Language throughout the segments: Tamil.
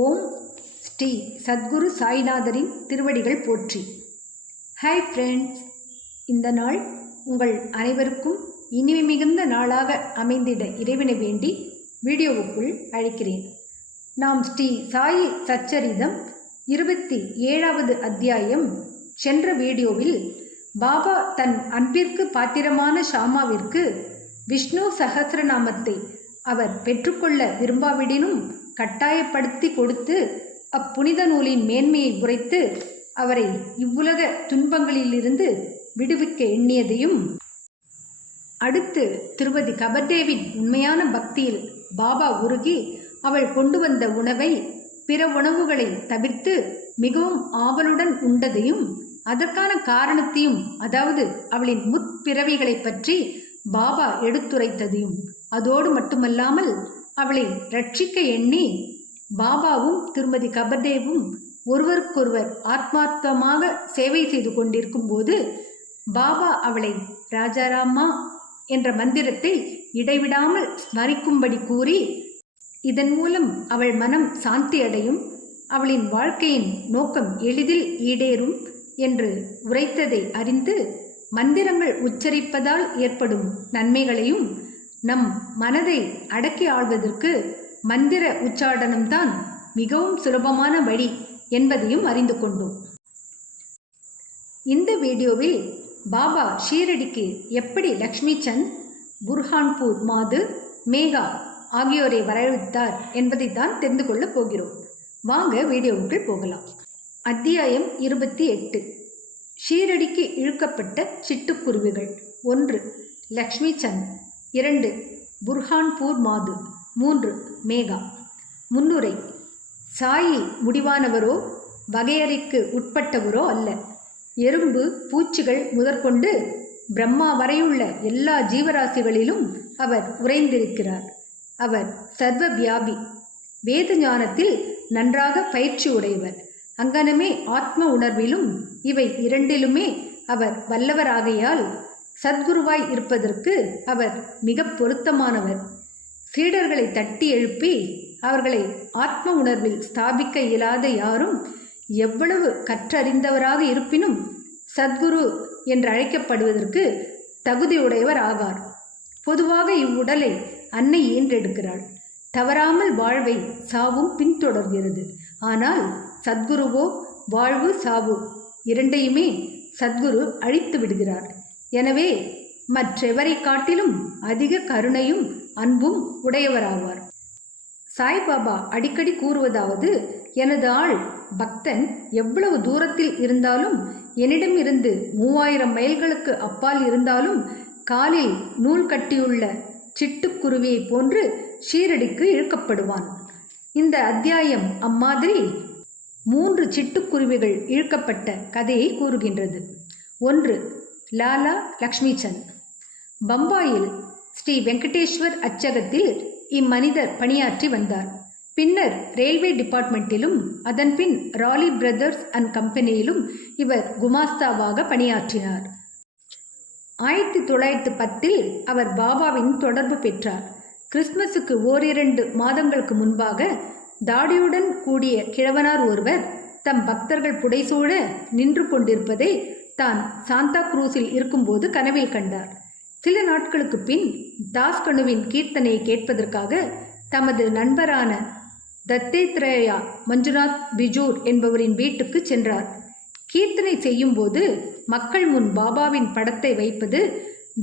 ஓம் ஸ்ரீ சத்குரு சாய்நாதரின் திருவடிகள் போற்றி. ஹாய் ஃப்ரெண்ட்ஸ், இந்த நாள் உங்கள் அனைவருக்கும் இனிமை மிகுந்த நாளாக அமைந்திட இறைவனை வேண்டி வீடியோவுக்குள் அழைக்கிறேன். நாம் ஸ்ரீ சாயி சச்சரிதம் 27வது அத்தியாயம் சென்ற வீடியோவில் பாபா தன் அன்பிற்கு பாத்திரமான ஷாமாவிற்கு விஷ்ணு சஹஸ்ரநாமத்தை அவர் பெற்றுக்கொள்ள விரும்பாவிடினும் கட்டாயப்படுத்தி கொடுத்து அப்புனித நூலின் மேன்மையை உரைத்து அவரை இவ்வுலக துன்பங்களிலிருந்து விடுவிக்க எண்ணியதையும், அடுத்து திருப்பதி கபர்தேவின் உண்மையான பக்தியில் பாபா உருகி அவள் கொண்டு வந்த உணவை பிற உணவுகளை தவிர்த்து மிகவும் ஆவலுடன் உண்டதையும், அதற்கான காரணத்தையும், அதாவது அவளின் முற்பிறவிகளை பற்றி பாபா எடுத்துரைத்ததையும், அதோடு மட்டுமல்லாமல் அவளை ரட்சிக்க எண்ணி பாபாவும் திருமதி கபர்தேவும் ஒருவருக்கொருவர் ஆத்மார்த்தமாக சேவை செய்து கொண்டிருக்கும் போது பாபா அவளை ராஜாராமா என்ற மந்திரத்தை இடைவிடாமல் ஸ்மரிக்கும்படி கூறி, இதன் மூலம் அவள் மனம் சாந்தி அடையும், அவளின் வாழ்க்கையின் நோக்கம் எளிதில் ஈடேறும் என்று உரைத்ததை அறிந்து மந்திரங்கள் உச்சரிப்பதால் ஏற்படும் நன்மைகளையும், நம் மனதை அடக்கி ஆள்வதற்கு மந்திர உச்சாடனம்தான் மிகவும் சுலபமான வழி என்பதையும் அறிந்து கொண்டோம். இந்த வீடியோவில் பாபா ஷீரடிக்கு எப்படி லக்ஷ்மி சந்த், புர்ஹான்பூர் மாது, மேகா ஆகியோரை வரவழைத்தார் என்பதை தான் தெரிந்து கொள்ளப் போகிறோம். வாங்க வீடியோவுக்குள் போகலாம். அத்தியாயம் 28. ஷீரடிக்கு இழுக்கப்பட்ட சிட்டுக்குருவிகள். 1. லக்ஷ்மி சந்த். 2. புர்ஹான்பூர் மாது. 3. மேகா. முன்னுரை. சாயி முடிவானவரோ வகையறைக்கு உட்பட்டவரோ அல்ல. எறும்பு, பூச்சிகள் முதற்கொண்டு பிரம்மா வரையுள்ள எல்லா ஜீவராசிகளிலும் அவர் உறைந்திருக்கிறார். அவர் சர்வ வியாபி, வேத ஞானத்தில் நன்றாக பயிற்சி உடையவர். அங்கனமே ஆத்ம உணர்விலும் இவை இரண்டிலுமே அவர் வல்லவராகையால் சத்குருவாய் இருப்பதற்கு அவர் மிக பொருத்தமானவர். சீடர்களை தட்டி எழுப்பி அவர்களை ஆத்ம உணர்வில் ஸ்தாபிக்க இயலாத யாரும் எவ்வளவு கற்றறிந்தவராக இருப்பினும் சத்குரு என்று அழைக்கப்படுவதற்கு தகுதியுடையவர் ஆகார். பொதுவாக இவ்வுடலை அன்னை ஈன்றெடுக்கிறாள். தவறாமல் வாழ்வை சாவும் பின்தொடர்கிறது. ஆனால் சத்குருவோ வாழ்வு சாவு இரண்டையுமே சத்குரு அழித்து விடுகிறார். எனவே மற்றெவரை காட்டிலும் அதிக கருணையும் அன்பும் உடையவராவார். சாய்பாபா அடிக்கடி கூறுவதாவது, எனது ஆள் பக்தன் எவ்வளவு தூரத்தில் இருந்தாலும், என்னிடமிருந்து 3000 மைல்களுக்கு அப்பால் இருந்தாலும் காலில் நூல் கட்டியுள்ள சிட்டுக்குருவியை போன்று ஷீரடிக்கு இழுக்கப்படுவான். இந்த அத்தியாயம் அம்மாதிரி 3 சிட்டுக்குருவிகள் இழுக்கப்பட்ட கதையை கூறுகின்றது. 1. லாலா லக்ஷ்மி சந்த். பம்பாயில் ஸ்ரீ வெங்கடேஸ்வர் அச்சகத்தில் இம்மனிதர் பணியாற்றி வந்தார். பின்னர் ரயில்வே டிபார்ட்மெண்ட்டிலும் அதன்பின் ராலி பிரதர்ஸ் அண்ட் கம்பெனியிலும் இவர் குமாஸ்தாவாக பணியாற்றினார். 1910 அவர் பாபாவின் தொடர்பு பெற்றார். கிறிஸ்துமஸுக்கு 1-2 மாதங்களுக்கு முன்பாக தாடியுடன் கூடிய கிழவனார் ஒருவர் தம் பக்தர்கள் புடைசூழ நின்று கொண்டிருப்பதை தான் சாந்தா குரூஸில் இருக்கும்போது கனவில் கண்டார். சில நாட்களுக்கு பின் தாஸ்கனுவின் கீர்த்தனையை கேட்பதற்காக தமது நண்பரான தத்தேத்ரேயா மஞ்சுநாத் பிஜூர் என்பவரின் வீட்டுக்கு சென்றார். கீர்த்தனை செய்யும் போது மக்கள் முன் பாபாவின் படத்தை வைப்பது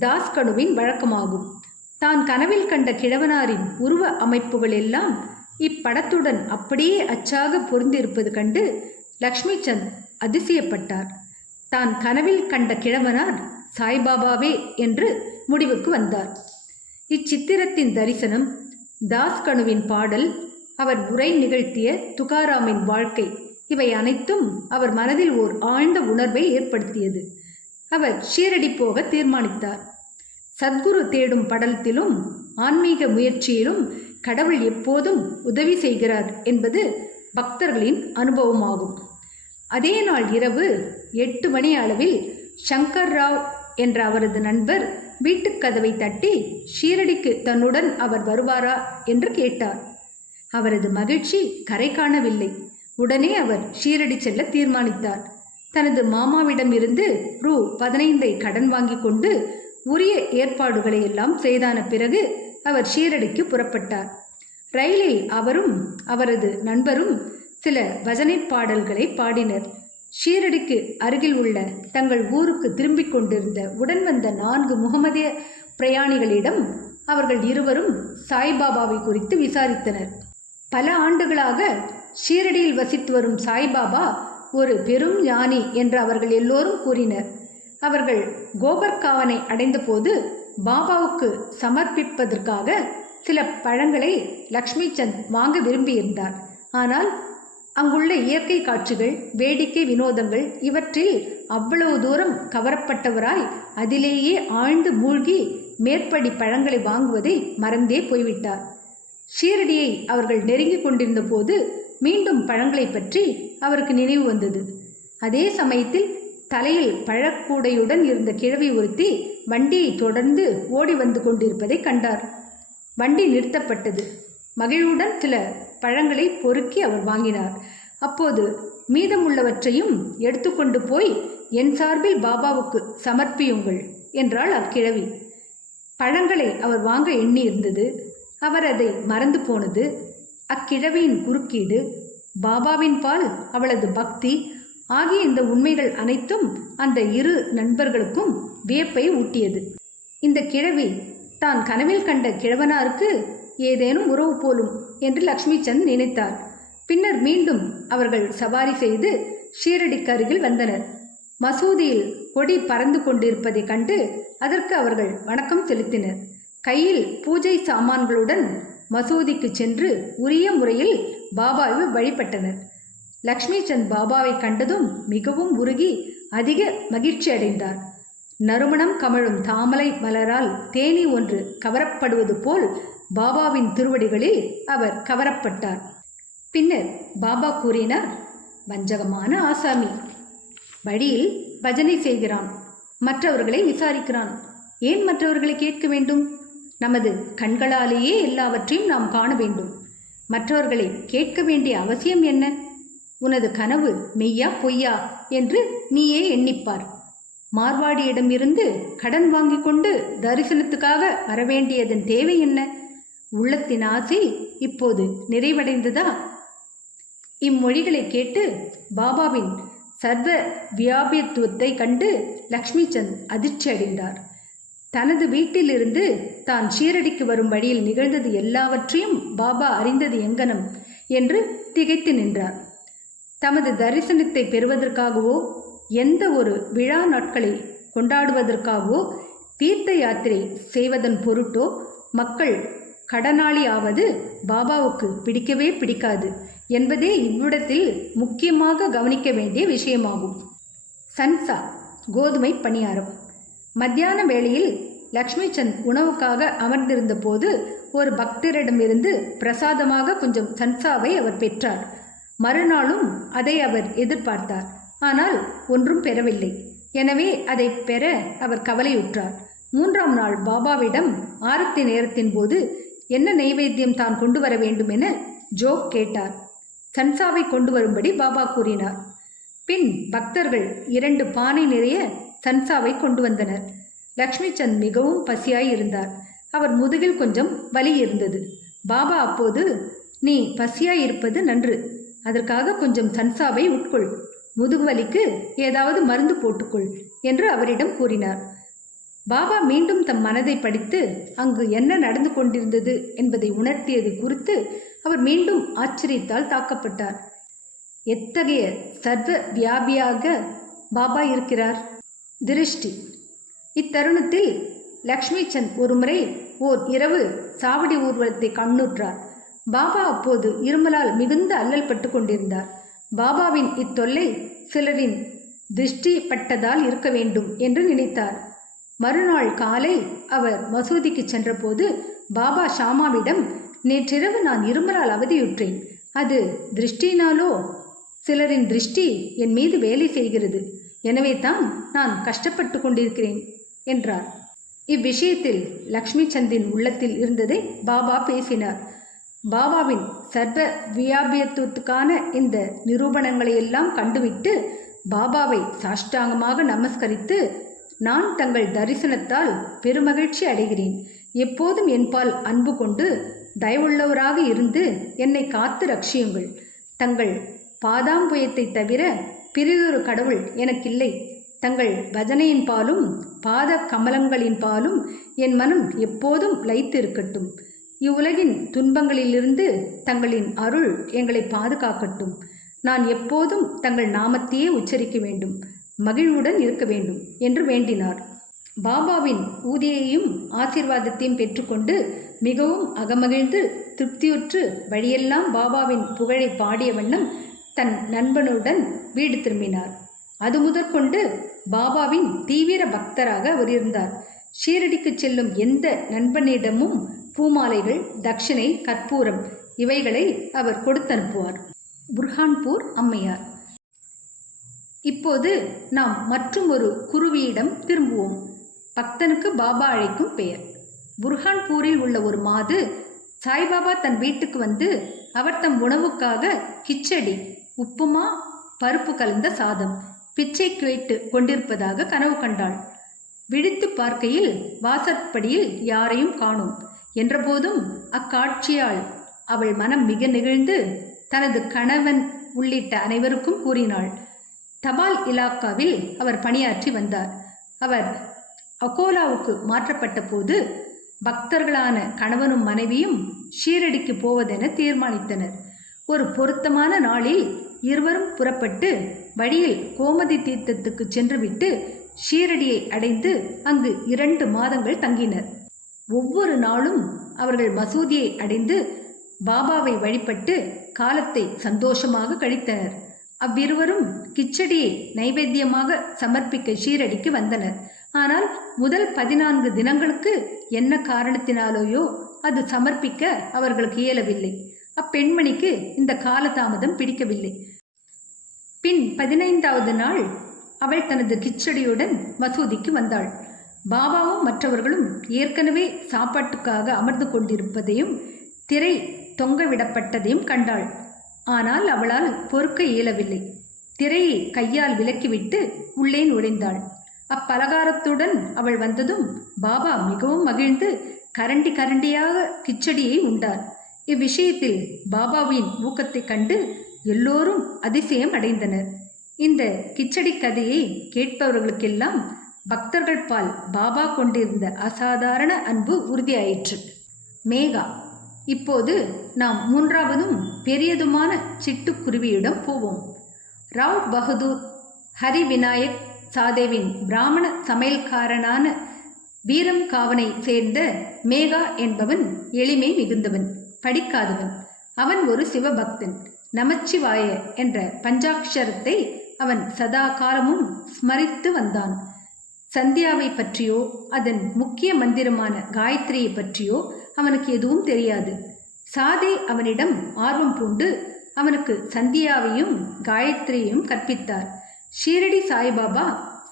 தாஸ்கனுவின் வழக்கமாகும். தான் கனவில் கண்ட கிழவனாரின் உருவ அமைப்புகள் எல்லாம் இப்படத்துடன் அப்படியே அச்சாக பொருந்திருப்பது கண்டு லக்ஷ்மி சந்த் அதிசயப்பட்டார். தான் கனவில் கண்ட கிழவனார் சாய்பாபாவே என்று முடிவுக்கு வந்தார். இச்சித்திரத்தின் தரிசனம், தாஸ்கனுவின் பாடல், அவர் உரை நிகழ்த்திய துகாராமின் வாழ்க்கை, இவை அனைத்தும் அவர் மனதில் ஓர் ஆழ்ந்த உணர்வை ஏற்படுத்தியது. அவர் ஷீரடி போக தீர்மானித்தார். சத்குரு தேடும் படலத்திலும் ஆன்மீக முயற்சியிலும் கடவுள் எப்போதும் உதவி செய்கிறார் என்பது பக்தர்களின் அனுபவமாகும். அதே நாள் இரவு 8 மணி அளவில் சங்கர் ராவ் என்ற அவரது நண்பர் வீட்டுக் கதவை தட்டி ஷீரடிக்கு தன்னுடன் அவர் வருவாரா என்று கேட்டார். அவரது மகிழ்ச்சி கரை காணவில்லை. உடனே அவர் ஷீரடி செல்ல தீர்மானித்தார். தனது மாமாவிடம் இருந்து ரூ. 15 கடன் வாங்கி கொண்டு உரிய ஏற்பாடுகளை எல்லாம் செய்தான பிறகு அவர் ஷீரடிக்கு புறப்பட்டார். ரயிலில் அவரும் அவரது நண்பரும் சில பஜனை பாடல்களை பாடினர். ஷீரடிக்கு அருகில் உள்ள தங்கள் ஊருக்கு திரும்பிக் கொண்டிருந்த உடன் வந்த 4 முகமதிய பிரயாணிகளிடம் அவர்கள் இருவரும் சாய்பாபாவை குறித்து விசாரித்தனர். பல ஆண்டுகளாக ஷீரடியில் வசித்து வரும் சாய்பாபா ஒரு பெரும் ஞானி என்று அவர்கள் எல்லோரும் கூறினர். அவர்கள் கோபர்காவனை அடைந்தபோது பாபாவுக்கு சமர்ப்பிப்பதற்காக சில பழங்களை லக்ஷ்மி சந்த் வாங்க விரும்பியிருந்தார். ஆனால் அங்குள்ள இயற்கை காட்சிகள், வேடிக்கை வினோதங்கள் இவற்றில் அவ்வளவு தூரம் கவரப்பட்டவராய் அதிலேயே ஆழ்ந்து மூழ்கி மேற்படி பழங்களை வாங்குவதை மறந்தே போய்விட்டார். ஷீரடியை அவர்கள் நெருங்கி கொண்டிருந்த போது மீண்டும் பழங்களை பற்றி அவருக்கு நினைவு வந்தது. அதே சமயத்தில் தலையில் பழக்கூடையுடன் இருந்த கிழவி ஒருத்தி வண்டியை தொடர்ந்து ஓடி வந்து கொண்டிருப்பதை கண்டார். வண்டி நிறுத்தப்பட்டது. மகிழ்வுடன் சில பழங்களை பொறுக்கி அவர் வாங்கினார். அப்போது மீதமுள்ளவற்றையும் எடுத்துக்கொண்டு போய் என் சார்பில் பாபாவுக்கு சமர்ப்பியுங்கள் என்றாள் அக்கிழவி. பழங்களை அவர் வாங்க எண்ணி இருந்தது. அவர் அதை மறந்து போனது. அக்கிழவியின் குறுக்கீடு, பாபாவின் பால் அவளது பக்தி ஆகிய இந்த உண்மைகள் அனைத்தும் அந்த இரு நண்பர்களுக்கும் வியப்பை ஊட்டியது. இந்த கிழவி தான் கனவில் கண்ட கிழவனாருக்கு ஏதேனும் உறவு போலும் என்று லக்ஷ்மி சந்த் நினைத்தார். பின்னர் மீண்டும் அவர்கள் சவாரி செய்து ஷீரடிக்கு அருகில் வந்தனர். மசூதியில் கொடி பறந்து கொண்டிருப்பதை கண்டு அதற்கு அவர்கள் வணக்கம் செலுத்தினர். கையில் பூஜை சாமான்களுடன் மசூதிக்கு சென்று உரிய முறையில் பாபாவை வழிபட்டனர். லக்ஷ்மி சந்த் பாபாவை கண்டதும் மிகவும் உருகி அதிக மகிழ்ச்சி அடைந்தார். நறுமணம் கமழும் தாமரை மலரால் தேனீ ஒன்று கவரப்படுவது போல் பாபாவின் திருவடிகளில் அவர் கவரப்பட்டார். பின்னர் பாபா கூறினார், வஞ்சகமான ஆசாமி, வழியில் பஜனை செய்கிறான், மற்றவர்களை விசாரிக்கிறான். ஏன் மற்றவர்களை கேட்க வேண்டும்? நமது கண்களாலேயே எல்லாவற்றையும் நாம் காண வேண்டும். மற்றவர்களை கேட்க வேண்டிய அவசியம் என்ன? உனது கனவு மெய்யா பொய்யா என்று நீயே எண்ணிப்பார். மார்வாடியிடமிருந்து கடன் வாங்கி கொண்டு தரிசனத்துக்காக வரவேண்டியதன் தேவை என்ன? உள்ளத்தின் ஆசை இப்போது நிறைவடைந்ததா? இம்மொழிகளை கேட்டு பாபாவின் சர்வ வியாபியத்துவத்தை கண்டு லக்ஷ்மி சந்த் அதிர்ச்சி அடைந்தார். தனது வீட்டிலிருந்து தான் ஷீரடிக்கு வரும் வழியில் நிகழ்ந்தது எல்லாவற்றையும் பாபா அறிந்தது எங்கனம் என்று திகைத்து நின்றார். தமது தரிசனத்தை பெறுவதற்காகவோ எந்த ஒரு விழா நாட்களை கொண்டாடுவதற்காகவோ தீர்த்த யாத்திரை செய்வதன் பொருட்டோ மக்கள் கடனாளி ஆவது பாபாவுக்கு பிடிக்கவே பிடிக்காது என்பதே இவ்விடத்தில் முக்கியமாக கவனிக்க வேண்டிய விஷயமாகும். சன்சா கோதுமை பணியாரம். மத்தியான வேளையில் லக்ஷ்மி சந்த் உணவுக்காக அமர்ந்திருந்த போது ஒரு பக்தரிடமிருந்து பிரசாதமாக கொஞ்சம் சன்சாவை அவர் பெற்றார். மறுநாளும் அதை அவர் எதிர்பார்த்தார். ஆனால் ஒன்றும் பெறவில்லை. எனவே அதை பெற அவர் கவலையுற்றார். 3ஆம் நாள் பாபாவிடம் ஆரத்தி நேரத்தின் போது என்ன நைவேத்தியம் தான் கொண்டு வர வேண்டும் என ஜோக் கேட்டார். சன்சாவை கொண்டு வரும்படி பாபா கூறினார். பின் பக்தர்கள் 2 பானை நிறைய சன்சாவை கொண்டு வந்தனர். லக்ஷ்மி சந்த் மிகவும் பசியாய் இருந்தார். அவர் முதுகில் கொஞ்சம் வலி இருந்தது. பாபா அப்போது, நீ பசியாய் இருப்பது நன்று, அதற்காக கொஞ்சம் சன்சாவை உட்கொள், முதுகு வலிக்கு ஏதாவது மருந்து போட்டுக்கொள் என்று அவரிடம் கூறினார். பாபா மீண்டும் தம் மனதை படித்து அங்கு என்ன நடந்து கொண்டிருந்தது என்பதை உணர்த்தியது குறித்து அவர் மீண்டும் ஆச்சரியத்தால் தாக்கப்பட்டார். எத்தகைய சர்வ வியாபியாக பாபா இருக்கிறார்! திருஷ்டி. இத்தருணத்தில் லக்ஷ்மி சந்த் ஒருமுறை ஓர் இரவு சாவடி ஊர்வலத்தை கண்ணுற்றார். பாபா அப்போது இருமலால் மிகுந்த அல்லல் பட்டு கொண்டிருந்தார். பாபாவின் இத்தொல்லை சிலரின் திருஷ்டி பட்டதால் இருக்க வேண்டும் என்று நினைத்தார். மறுநாள் காலை அவர் மசூதிக்கு சென்றபோது பாபா ஷாமாவிடம், நேற்றிரவு நான் இருமலால் அவதியுற்றேன். அது திருஷ்டினாலோ? சிலரின் திருஷ்டி என் மீது வேலை செய்கிறது, எனவே தான் நான் கஷ்டப்பட்டு கொண்டிருக்கிறேன் என்றார். இவ்விஷயத்தில் லக்ஷ்மி சந்தின் உள்ளத்தில் இருந்ததை பாபா பேசினார். பாபாவின் சர்வ வியாபியத்துவத்துக்கான இந்த நிரூபணங்களை எல்லாம் கண்டுவிட்டு பாபாவை சாஷ்டாங்கமாக நமஸ்கரித்து, நான் தங்கள் தரிசனத்தால் பெருமகிழ்ச்சி அடைகிறேன். எப்போதும் என்பால் அன்பு கொண்டு தயவுள்ளவராக இருந்து என்னை காத்து ரட்சியுங்கள். தங்கள் பாதாம்புயத்தை தவிர பிறிதொரு கடவுள் எனக்கில்லை. தங்கள் பஜனையின் பாலும் பாத கமலங்களின் பாலும் என் மனம் எப்போதும் லயித்து இருக்கட்டும். இவ்வுலகின் துன்பங்களிலிருந்து தங்களின் அருள் எங்களை பாதுகாக்கட்டும். நான் எப்போதும் தங்கள் நாமத்தையே உச்சரிக்க வேண்டும், மகிழ்வுடன் இருக்க வேண்டும் என்று வேண்டினார். பாபாவின் ஊதியையும் ஆசீர்வாதத்தையும் பெற்றுக்கொண்டு மிகவும் அகமகிழ்ந்து திருப்தியுற்று வழியெல்லாம் பாபாவின் புகழை பாடிய வண்ணம் தன் நண்பனுடன் வீடு திரும்பினார். அது முதற்கொண்டு பாபாவின் தீவிர பக்தராக அவர் இருந்தார். ஷீரடிக்கு செல்லும் எந்த நண்பனிடமும் பூமாலைகள், தட்சிணை, கற்பூரம் இவைகளை அவர் கொடுத்தனுப்புவார். புர்ஹான்பூர் அம்மையார். இப்போது நாம் மற்றும் ஒரு குருவியிடம் திரும்புவோம். பக்தனுக்கு பாபா அழைக்கும் பெயர். புர்ஹான்பூரில் உள்ள ஒரு மாது சாய்பாபா தன் வீட்டுக்கு வந்து அவர் தம் உணவுக்காக கிச்சடி, உப்புமா, பருப்பு கலந்த சாதம், பிச்சை கேட்டு கொண்டிருப்பதாக கனவு கண்டாள். விழித்து பார்க்கையில் வாசற்படியில் யாரையும் காணோம் என்றபோதும் அக்காட்சியால் அவள் மனம் மிக நெகிழ்ந்து தனது கணவன் உள்ளிட்ட அனைவருக்கும் கூறினாள். தபால் இலாக்காவில் அவர் பணியாற்றி வந்தார். அவர் அகோலாவுக்கு மாற்றப்பட்ட போது பக்தர்களான கணவனும் மனைவியும் ஷீரடிக்கு போவதென தீர்மானித்தனர். ஒரு பொருத்தமான நாளில் இருவரும் புறப்பட்டு வழியில் கோமதி தீர்த்தத்துக்கு சென்றுவிட்டு ஷீரடியை அடைந்து அங்கு 2 மாதங்கள் தங்கினர். ஒவ்வொரு நாளும் அவர்கள் மசூதியை அடைந்து பாபாவை வழிபட்டு காலத்தை சந்தோஷமாக கழித்தனர். அவ்விருவரும் கிச்சடியை நைவேத்தியமாக சமர்ப்பிக்க ஷீரடிக்கு வந்தனர். ஆனால் முதல் 14 தினங்களுக்கு என்ன காரணத்தினாலேயோ அது சமர்ப்பிக்க அவர்களுக்கு இயலவில்லை. அப்பெண்மணிக்கு இந்த காலதாமதம் பிடிக்கவில்லை. பின் 15வது நாள் அவள் தனது கிச்சடியுடன் மசூதிக்கு வந்தாள். பாபாவும் மற்றவர்களும் ஏற்கனவே சாப்பாட்டுக்காக அமர்ந்து கொண்டிருப்பதையும் திரை தொங்கவிடப்பட்டதையும் கண்டாள். ஆனால் அவளால் பொறுக்க இயலவில்லை. திரையை கையால் விலக்கிவிட்டு உள்ளே நுழைந்தாள். அப்பலகாரத்துடன் அவள் வந்ததும் பாபா மிகவும் மகிழ்ந்து கரண்டி கரண்டியாக கிச்சடியை உண்டார். இவ்விஷயத்தில் பாபாவின் ஊக்கத்தை கண்டு எல்லோரும் அதிசயம் அடைந்தனர். இந்த கிச்சடி கதையை கேட்பவர்களுக்கெல்லாம் பக்தர்கள் பால் பாபா கொண்டிருந்த அசாதாரண அன்பு உறுதியாயிற்று. மேகா. இப்போது நாம் 3வதும் பெரியதுமான சிட்டுக்குருவியிடம் போவோம். ராவ் பகதூர் ஹரி விநாயக் சாதேவின் பிராமண சமையல்காரனான வீரம் காவனை சேர்ந்த மேகா என்பவன் எளிமை மிகுந்தவன், படிக்காதவன். அவன் ஒரு சிவபக்தன். நமச்சிவாய என்ற பஞ்சாட்சரத்தை அவன் சதா காலமும் ஸ்மரித்து வந்தான். சந்தியாவை பற்றியோ அதன் முக்கிய மந்திரமான காயத்ரியை பற்றியோ அவனுக்கு எதுவும் தெரியாது. சாதே அவனிடம் ஆர்வம் பூண்டு அவனுக்கு சந்தியாவையும் காயத்ரியையும் கற்பித்தார். ஷீரடி சாய்பாபா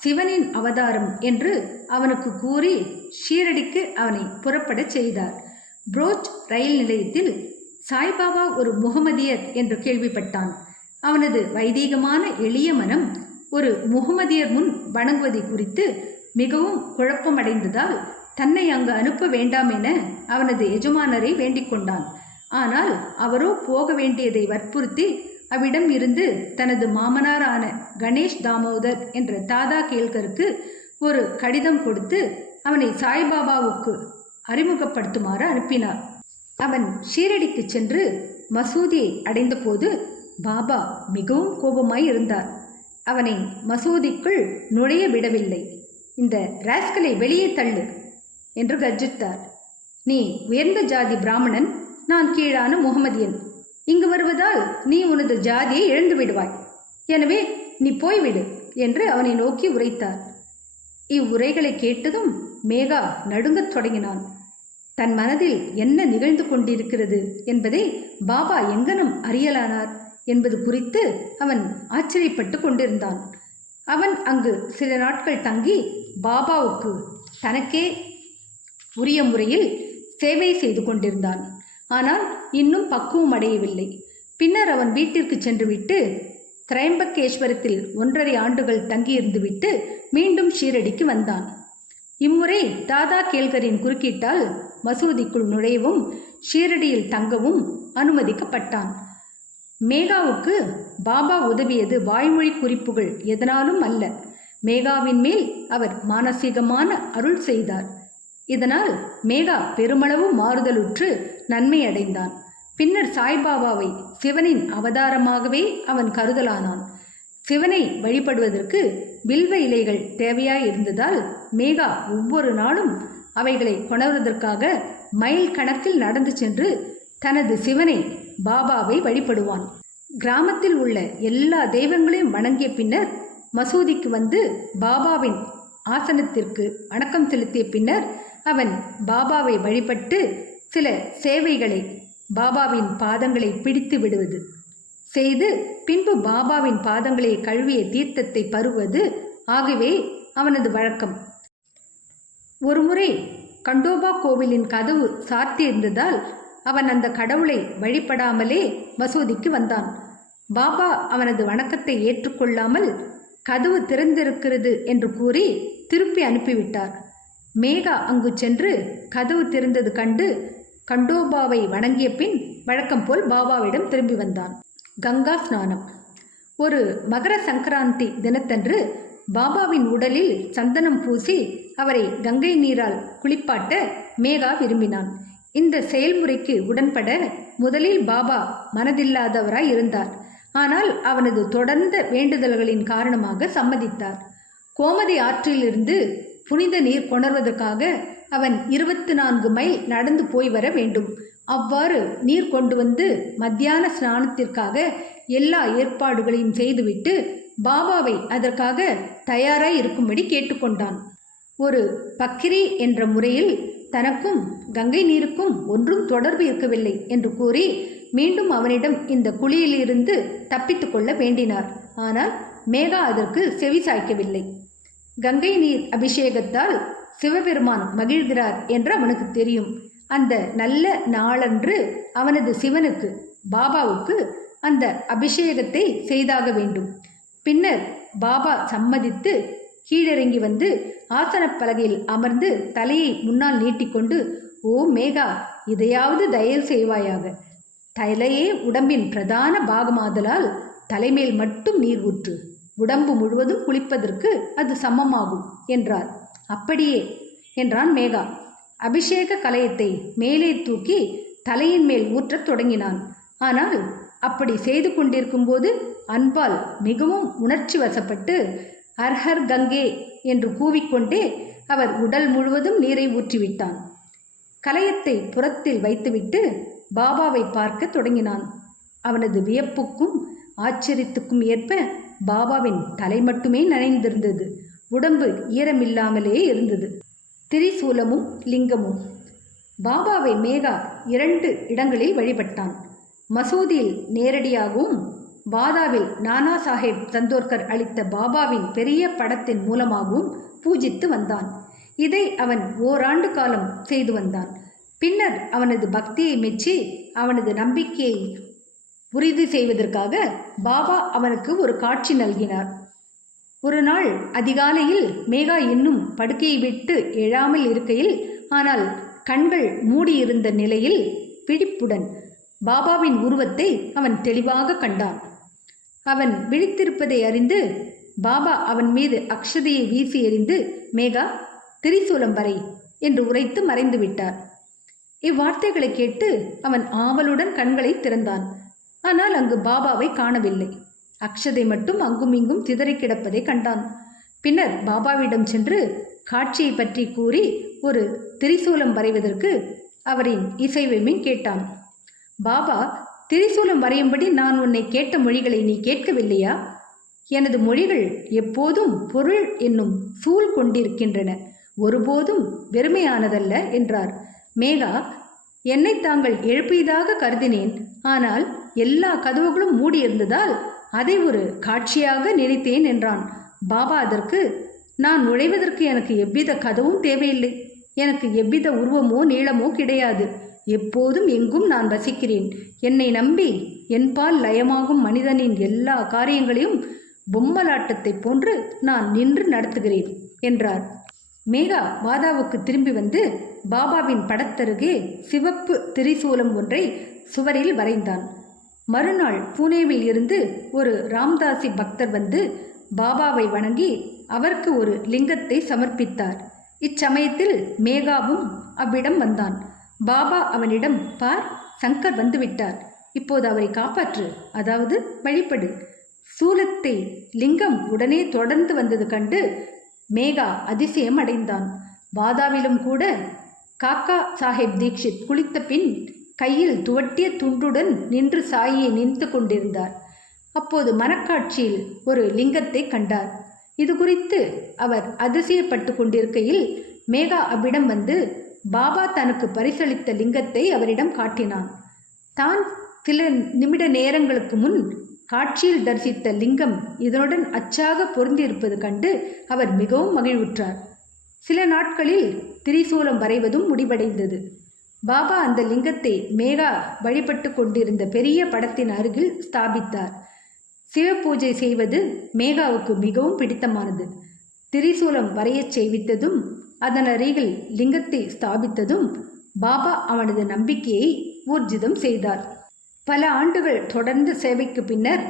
சிவனின் அவதாரம் என்று அவனுக்கு கூறி ஷீரடிக்கு அவனை புறப்படச் செய்தார். புரோச் ரயில் நிலையத்தில் சாய்பாபா ஒரு முகமதியர் என்று கேள்விப்பட்டான். அவனது வைதீகமான எளிய மனம் ஒரு முகமதியர் முன் வணங்குவதை குறித்து மிகவும் குழப்பமடைந்ததால் தன்னை அங்கு அனுப்ப வேண்டாம் என அவனது எஜமானரை வேண்டிக் கொண்டான். ஆனால் அவரோ போக வேண்டியதை வற்புறுத்தி அவ்விடம் இருந்து தனது மாமனாரான கணேஷ் தாமோதர் என்ற தாதா கேல்கருக்கு ஒரு கடிதம் கொடுத்து அவனை சாய்பாபாவுக்கு அறிமுகப்படுத்துமாறு அனுப்பினார். அவன் ஷீரடிக்கு சென்று மசூதியை அடைந்தபோது பாபா மிகவும் கோபமாய் இருந்தார். அவனை மசூதிக்குள் நுழைய விடவில்லை. இந்த ராஸ்கலை வெளியே தள்ளு என்று கர்ஜித்தார். நீ உயர்ந்த ஜாதி பிராமணன், நான் கீழான முகமதியன். இங்கு வருவதால் நீ உனது ஜாதியை இழந்து விடுவாய். எனவே நீ போய்விடு என்று அவனை நோக்கி உரைத்தார். இவ்வுரைகளை கேட்டதும் மேகா நடுங்கத் தொடங்கினான். தன் மனதில் என்ன நிகழ்ந்து கொண்டிருக்கிறது என்பதை பாபா எங்கனம் அறியலானார் என்பது குறித்து அவன் ஆச்சரியப்பட்டு கொண்டிருந்தான். அவன் அங்கு சில நாட்கள் தங்கி பாபாவுக்கு தனக்கே உரிய முறையில் சேவை செய்து கொண்டிருந்தான். ஆனால் இன்னும் பக்குவம் அடையவில்லை. பின்னர் அவன் வீட்டிற்கு சென்றுவிட்டு திரைம்பகேஸ்வரத்தில் 1.5 ஆண்டுகள் தங்கியிருந்துவிட்டு மீண்டும் ஷீரடிக்கு வந்தான். இம்முறை தாதா கேல்கரின் குறுக்கீட்டால் மசூதிக்குள் நுழையவும் ஷீரடியில் தங்கவும் அனுமதிக்கப்பட்டான். மேகாவுக்கு பாபா உதவியது வாய்மொழி குறிப்புகள் எதனாலும் அல்ல, மேகாவின் மேல் அவர் மானசீகமான அருள் செய்தார். இதனால் மேகா பெருமளவு மாறுதலுற்று நன்மை அடைந்தான். பின்னர் சாய்பாபாவை சிவனின் அவதாரமாகவே அவன் கருதலானான். சிவனை வழிபடுவதற்கு வில்வ இலைகள் தேவையாயிருந்ததால் மேகா ஒவ்வொரு நாளும் அவைகளை கொணர்வதற்காக மைல் கணக்கில் நடந்து சென்று தனது சிவனை பாபாவை வழிபடுவான். கிராமத்தில் உள்ள எல்லா தெய்வங்களையும் வணங்கிய பின்னர் மசூதிக்கு வந்து பாபாவின் ஆசனத்திற்கு வணக்கம் செலுத்திய பின்னர் அவன் பாபாவை வழிபட்டு சில சேவைகளை பாபாவின் பாதங்களை பிடித்து விடுவது செய்து பின்பு பாபாவின் பாதங்களை கழுவிய தீர்த்தத்தை பருவது ஆகவே அவனது வழக்கம். ஒருமுறை கண்டோபா கோவிலின் கதவு சாத்தியிருந்ததால் அவன் அந்த கடவுளை வழிபடாமலே மசூதிக்கு வந்தான். பாபா அவனது வணக்கத்தை ஏற்றுக்கொள்ளாமல் கதவு திறந்திருக்கிறது என்று கூறி திருப்பி அனுப்பிவிட்டார். மேகா அங்கு சென்று கதவு திறந்தது கண்டு கண்டோபாவை வணங்கிய பின் வழக்கம் போல் பாபாவிடம் திரும்பி வந்தான். கங்கா ஸ்நானம். ஒரு மகர சங்கராந்தி தினத்தன்று பாபாவின் உடலில் சந்தனம் பூசி அவரை கங்கை நீரால் குளிப்பாட்ட மேகா விரும்பினான். இந்த செயல்முறைக்கு உடன்பட முதலில் பாபா மனதில்லாதவராய் இருந்தார். ஆனால் அவனது தொடர்ந்த வேண்டுதல்களின் காரணமாக சம்மதித்தார். கோமதி ஆற்றிலிருந்து புனித நீர் கொணர்வதற்காக அவன் 24 மைல் நடந்து போய் வர வேண்டும். அவ்வாறு நீர் கொண்டு வந்து மத்தியான ஸ்நானத்திற்காக எல்லா ஏற்பாடுகளையும் செய்துவிட்டு பாபாவை அதற்காக தயாராய் இருக்கும்படி கேட்டுக்கொண்டான். ஒரு பக்கிரி என்ற முறையில் தனக்கும் கங்கை நீருக்கும் ஒன்றும் தொடர்பு இருக்கவில்லை என்று கூறி மீண்டும் அவனிடம் இந்த குழியிலிருந்து தப்பித்து கொள்ள வேண்டினார். ஆனால் மேகா அதற்கு செவி சாய்க்கவில்லை. கங்கை நீர் அபிஷேகத்தால் சிவபெருமான் மகிழ்கிறார் என்று அவனுக்கு தெரியும். அந்த நல்ல நாளன்று அவனது சிவனுக்கு பாபாவுக்கு அந்த அபிஷேகத்தை செய்தாக வேண்டும். பின்னர் பாபா சம்மதித்து கீழிறங்கி வந்து ஆசனப் பலகையில் அமர்ந்து தலையை முன்னால் நீட்டிக்கொண்டு, ஓ மேகா, இதையாவது தயவு செய்வாயாக. தலையே உடம்பின் பிரதான பாகமாதலால் தலைமேல் மட்டும் நீர் ஊற்று, உடம்பு முழுவதும் குளிப்பதற்கு அது சமமாகும் என்றார். அப்படியே என்றான் மேகா. அபிஷேக கலயத்தை மேலே தூக்கி தலையின் மேல் ஊற்றத் தொடங்கினான். ஆனால் அப்படி செய்து கொண்டிருக்கும் போது அன்பால் மிகவும் உணர்ச்சி வசப்பட்டு ஹர் கங்கே என்று கூவிக்கொண்டே அவர் உடல் முழுவதும் நீரை ஊற்றிவிட்டான். கலயத்தை புறத்தில் வைத்துவிட்டு பாபாவை பார்க்க தொடங்கினான். அவனது வியப்புக்கும் ஆச்சரியத்துக்கும் ஏற்ப பாபாவின் தலை மட்டுமே நனைந்திருந்தது. உடம்பு ஈரமில்லாமலே இருந்தது. திரிசூலமும் லிங்கமும். பாபாவை மேகா 2 இடங்களில் வழிபட்டான். மசூதியில் நேரடியாகவும் வாதாவில் நானா சாஹேப் சந்தோர்கர் அளித்த பாபாவின் பெரிய படத்தின் மூலமாகவும் பூஜித்து வந்தான். இதை அவன் ஓராண்டு காலம் செய்து வந்தான். பின்னர் அவனது பக்தியை மெச்சி அவனது நம்பிக்கையை உறுதி செய்வதற்காக பாபா அவனுக்கு ஒரு காட்சி நல்கினார். ஒரு நாள் அதிகாலையில் மேகா இன்னும் படுக்கையை விட்டு எழாமல் இருக்கையில், ஆனால் கண்கள் மூடியிருந்த நிலையில் விழிப்புடன் பாபாவின் உருவத்தை அவன் தெளிவாக கண்டான். அவன் விழித்திருப்பதை அறிந்து பாபா அவன் மீது அக்ஷதையை வீசி எறிந்து, மேகா, திரிசூலம் வரை என்று உரைத்து மறைந்து விட்டார். இவ்வார்த்தைகளை கேட்டு அவன் ஆவலுடன் கண்களை திறந்தான். ஆனால் அங்கு பாபாவை காணவில்லை. அக்ஷதை மட்டும் அங்கும் இங்கும் சிதறி கிடப்பதை கண்டான். பின்னர் பாபாவிடம் சென்று காட்சியை பற்றி கூறி ஒரு திரிசூலம் வரைவதற்கு அவரின் இசைவையும் கேட்டான். பாபா, திரிசூலம் வரையும்படி நான் உன்னை கேட்ட மொழிகளை நீ கேட்கவில்லையா? எனது மொழிகள் எப்போதும் பொருள் என்னும் சூழ் கொண்டிருக்கின்றன, ஒருபோதும் வெறுமையானதல்ல என்றார். மேகா, என்னை தாங்கள் எழுப்பியதாக கருதினேன். ஆனால் எல்லா கதவுகளும் மூடியிருந்ததால் அதை ஒரு காட்சியாக நினைத்தேன் என்றான். பாபா அதற்கு, நான் நுழைவதற்கு எனக்கு எவ்வித கதவும் தேவையில்லை. எனக்கு எவ்வித உருவமோ நீளமோ கிடையாது. எப்போதும் எங்கும் நான் வசிக்கிறேன். என்னை நம்பி என்பால் லயமாகும் மனிதனின் எல்லா காரியங்களையும் பொம்மலாட்டத்தைப் போன்று நான் நின்று நடத்துகிறேன் என்றார். மேகா மாதாவுக்கு திரும்பி வந்து பாபாவின் படத்தருகே சிவப்பு திரிசூலம் ஒன்றை சுவரில் வரைந்தான். மறுநாள் பூனேவில் இருந்து ஒரு ராம்தாசி பக்தர் வந்து பாபாவை வணங்கி அவருக்கு ஒரு லிங்கத்தை சமர்ப்பித்தார். இச்சமயத்தில் மேகாவும் அவ்விடம் வந்தான். பாபா அவனிடம், பார், சங்கர் வந்துவிட்டார், இப்போது அவரை காப்பாற்று, அதாவது வழிபடு. சூலத்தை லிங்கம் உடனே தொடர்ந்து வந்தது கண்டு மேகா அதிசயம் அடைந்தான். பாதாவிலும் கூட காக்கா சாஹேப் தீக்ஷித் குளித்த பின் கையில் துவட்டிய துண்டுடன் நின்று சாயியை நினைத்து கொண்டிருந்தார். அப்போது மனக்காட்சியில் ஒரு லிங்கத்தை கண்டார். இது குறித்து அவர் அதிசயப்பட்டு கொண்டிருக்கையில் மேகா அவ்விடம் வந்து பாபா தனக்கு பரிசளித்த லிங்கத்தை அவரிடம் காட்டினான். தான் சில நிமிட நேரங்களுக்கு முன் காட்சியில் தரிசித்த லிங்கம் இதனுடன் அச்சாக பொருந்தியிருப்பது கண்டு அவர் மிகவும் மகிழ்வுற்றார். சில நாட்களில் திரிசூலம் வரைவதும் முடிவடைந்தது. பாபா அந்த லிங்கத்தை மேகா வழிபட்டு கொண்டிருந்த பெரிய படத்தின் அருகில் ஸ்தாபித்தார். சிவ பூஜை செய்வது மேகாவுக்கு மிகவும் பிடித்தமானது. திரிசூலம் வரையச் செய்வித்ததும் அதன் அருகில் லிங்கத்தை ஸ்தாபித்ததும் பாபா அவனது நம்பிக்கையை ஊர்ஜிதம் செய்தார். பல ஆண்டுகள் தொடர்ந்து சேவைக்கு பின்னர்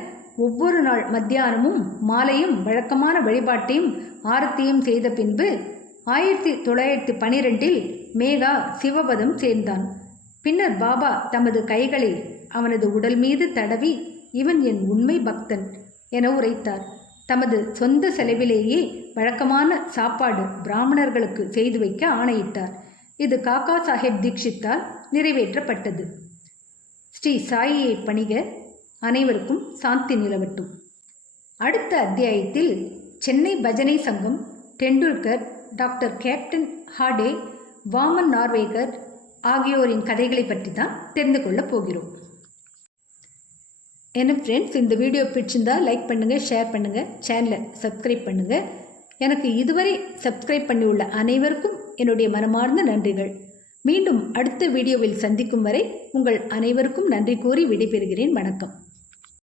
ஒவ்வொரு நாள் மத்தியானமும் மாலையும் வழக்கமான வழிபாட்டையும் ஆரத்தியும் செய்த பின்பு 1912 மேகா சிவபதம் சேர்ந்தான். பின்னர் பாபா தமது கைகளை அவனது உடல் மீது தடவி, இவன் என் உண்மை பக்தன் என உரைத்தார். தமது சொந்த செலவிலேயே வழக்கமான சாப்பாடு பிராமணர்களுக்கு செய்து வைக்க ஆணையிட்டார். இது காக்கா சாஹேப் தீக்ஷித்தால் நிறைவேற்றப்பட்டது. ஸ்ரீ சாயியை பணிக. அனைவருக்கும் சாந்தி நிலவட்டும். அடுத்த அத்தியாயத்தில் சென்னை பஜனை சங்கம், டெண்டுல்கர், டாக்டர் கேப்டன் ஹாடே, வாமன் நார்வேகர் ஆகியோரின் கதைகளை பற்றி தான் தெரிந்து கொள்ளப் போகிறோம். என்ன ஃப்ரெண்ட்ஸ், இந்த வீடியோ பிடிச்சிருந்தா லைக் பண்ணுங்கள், ஷேர் பண்ணுங்கள், சேனலை சப்ஸ்கிரைப் பண்ணுங்கள். எனக்கு இதுவரை சப்ஸ்கிரைப் பண்ணியுள்ள அனைவருக்கும் என்னுடைய மனமார்ந்த நன்றிகள். மீண்டும் அடுத்த வீடியோவில் சந்திக்கும் வரை உங்கள் அனைவருக்கும் நன்றி கூறி விடைபெறுகிறேன். வணக்கம்.